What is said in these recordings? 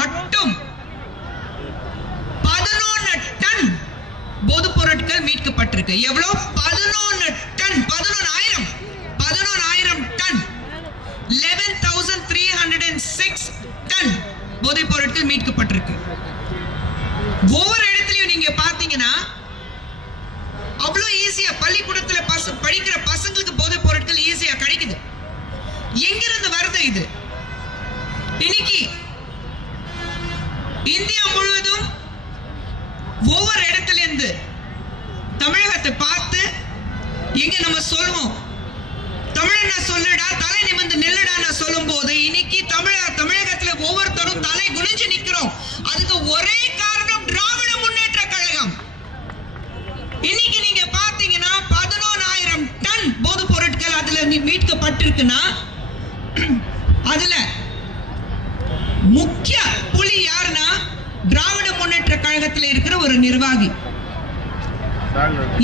மட்டும் பதினொன்னு டன் போதைப் பொருட்கள் மீட்கப்பட்டிருக்கு. எவ்வளவு பதினொன்னு டன் பதினொன்னாயிரம் பதினொன்னாயிரம் ton. Eleven thousand three hundred and six ton போதைப் பொருட்கள் மீட்கப்பட்டிருக்கு. ஒவ்வொரு இடத்துலயும் நீங்க பாத்தீங்கன்னா அவ்வளவு ஈஸியா பள்ளிக்கூடத்துல பச படிக்கிற பசங்களுக்கு போதைப் பொருட்கள் ஈஸியா கிடைக்குது. எங்கிருந்து வருது இது? இன்னைக்கு இந்தியா முழுவதும் ஒவ்வொரு இடத்துல இருந்து தமிழகத்தை பார்த்து எங்க நம்ம சொல்லுவோம் தமிழனா சொல்லுடா தலை நிமிர்ந்து நில்லுடா சொல்லும் போது இன்னைக்கு தமிழ தமிழகத்துல ஒவ்வொருத்தரும் தலை குனிஞ்சு நிக்கிறோம். அதுக்கு ஒரே காரணம் திராவிட முன்னேற்ற கழகம். இன்னைக்கு நீங்க பாத்தீங்கன்னா பதினோராயிரம் டன் போதைப் பொருட்கள் அதுல மீட்கப்பட்டிருக்குன்னா அதுல முக்கிய திராவிட முன்னேற்ற கழகத்தில் இருக்கிற ஒரு நிர்வாகி.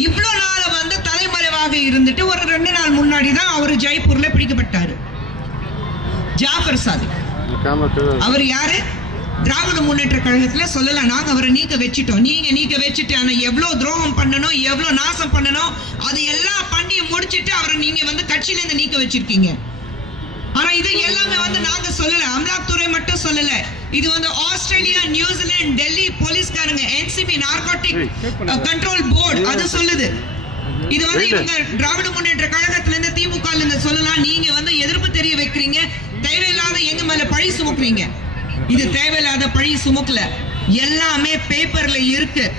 இவ்வளவு நாள் வந்து தலைமறைவாக இருந்துட்டு ஒரு ரெண்டு நாள் முன்னாடி தான் அவர் ஜெய்ப்பூர்ல பிடிக்கப்பட்டாரு. ஜாஃபர் சாதிக் அவர் யாரு? திராவிட முன்னேற்ற கழகத்துல சொல்லல நாங்க அவரை நீக்க வச்சிட்டோம். நீங்க நீக்க வச்சுட்டு ஆனா எவ்வளவு துரோகம் பண்ணணும் எவ்வளவு நாசம் பண்ணணும் அது எல்லாம் பண்ணி முடிச்சிட்டு அவரை நீங்க வந்து கட்சியில இருந்து நீக்க வச்சிருக்கீங்க. ஆனா இது எல்லாமே வந்து நாங்க சொல்லல. அமலாக்கத்துறை மட்டும் சொல்லல. இது வந்து ஆஸ்திரேலியா நியூசிலாந்து டெல்லி போலீஸ்காரங்க என்சிபி நார்கோட்டிக் கண்ட்ரோல் போர்டு அது சொல்லுது. இது வந்து இவங்க திராவிட முன்னேற்ற கழகத்துல இருந்து திமுக சொல்லலாம். நீங்க வந்து எதிர்ப்பு தெரிய வைக்கிறீங்க. தேவையில்லாத எங்க மேல பழி சுமக்குறீங்க. இது தேவையில்லாத பழி சுமக்கல. எல்லாமே பேப்பர்ல இருக்கு.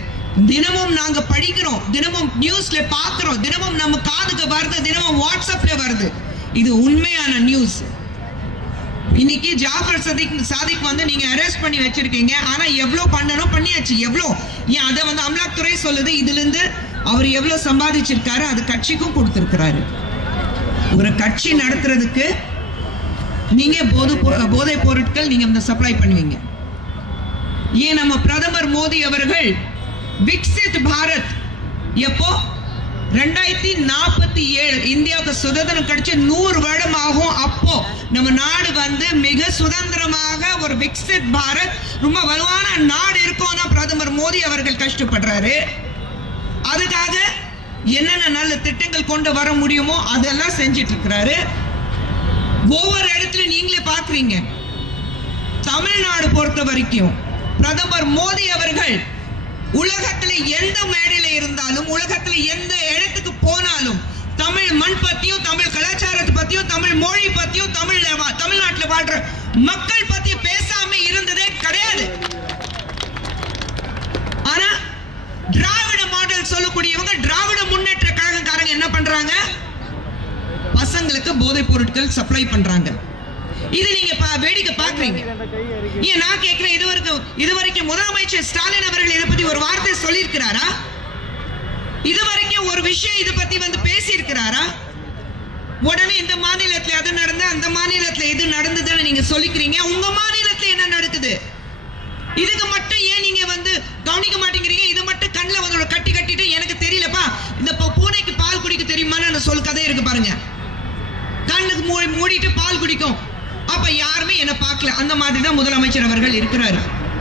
தினமும் நாங்க படிக்கிறோம். தினமும் நியூஸ்ல பாக்குறோம். தினமும் நம்ம காதுக்கு வருது. தினமும் வாட்ஸ்அப்ல வருது. இது உண்மையான நியூஸ் இன்னைக்கு ஜாஃபர் சதிக் சாதிக் வந்து நீங்க அரெஸ்ட் பண்ணி வச்சிருக்கீங்க. ஆனா எவ்வளவு பண்ணணும் பண்ணியாச்சு. எவ்வளோ ஏன் அதை வந்து அமலாக்கத்துறை சொல்லுது. இதுல இருந்து அவர் எவ்வளவு சம்பாதிச்சிருக்காரு அது கட்சிக்கும் கொடுத்திருக்கிறாரு. ஒரு கட்சி நடத்துறதுக்கு நீங்க போது போதை பொருட்கள் நீங்க வந்து சப்ளை பண்ணுவீங்க. ஏன் நம்ம பிரதமர் மோடி அவர்கள் விக்சித் பாரத் எப்போ? ரெண்டாயிரத்தி நாற்பத்தி ஏழு இந்தியாவுக்கு சுதந்திரம் கிடைச்ச நூறு வருடம் ஆகும் அப்போ. நம்ம நாடு வந்து மிக சுதந்திரமாக ஒரு விக்சித் பாரத் ரொம்ப வலுவான நாடு இருக்கும்னா பிரதமர் மோடி அவர்கள் கஷ்டப்படுறாரு. அதுக்காக என்னென்ன நல்ல திட்டங்கள் கொண்டு வர முடியுமோ அதெல்லாம் செஞ்சிட்டு இருக்கிறாரு ஒவ்வொரு இடத்துல நீங்களே பாக்குறீங்க. தமிழ்நாடு பொறுத்த வரைக்கும் பிரதமர் மோடி அவர்கள் உலகத்துல எந்த மேடையில இருந்தாலும் உலகத்துல எந்த இடத்துக்கு போனாலும் தமிழ் மண் பத்தியும் தமிழ் கலாச்சாரத்தை பத்தியும் தமிழ் மொழி பத்தியும் தமிழ் தமிழ்நாட்டுல வாழ்ற மக்கள் பத்தி பேசாம இருந்ததே கிடையாது. ஆனா திராவிட மாடல் சொல்லக்கூடியவங்க திராவிட முன்னேற்ற கழகக்காரங்க என்ன பண்றாங்க? பசங்களுக்கு போதைப் பொருட்கள் சப்ளை பண்றாங்க. இது நீங்க பா- வேடிக்கை பாக்குறீங்க ஏன் நான் கேட்கிறேன் இது வரைக்கும் இது வரைக்கும் முதலமைச்சர் ஸ்டாலின் அவர்கள் இதை ஒரு வார்த்தை சொல்லியிருக்கிறாரா? இது வரைக்கும் ஒரு விஷயம் இதை பத்தி வந்து பேசியிருக்கிறாரா? உடனே இந்த மாநிலத்துல அது நடந்து அந்த மாநிலத்துல இது நடந்ததுன்னு நீங்க சொல்லிக்கிறீங்க. உங்க மாநிலத்துல என்ன நடக்குது? இதுக்கு மட்டும் ஏன் நீங்க வந்து கவனிக்க மாட்டேங்கிறீங்க? இது மட்டும் கண்ணில் வந்து கட்டி கட்டிட்டு எனக்கு தெரியலப்பா. இந்த பூனைக்கு பால் குடிக்க தெரியுமான்னு சொல் கதை இருக்கு பாருங்க. கண்ணுக்கு மூடிட்டு பால் குடிக்கும். அப்ப யாருமே என்ன பார்க்கல. அந்த மாதிரி தான் முதலமைச்சர் அவர்கள் இருக்கிறாரு.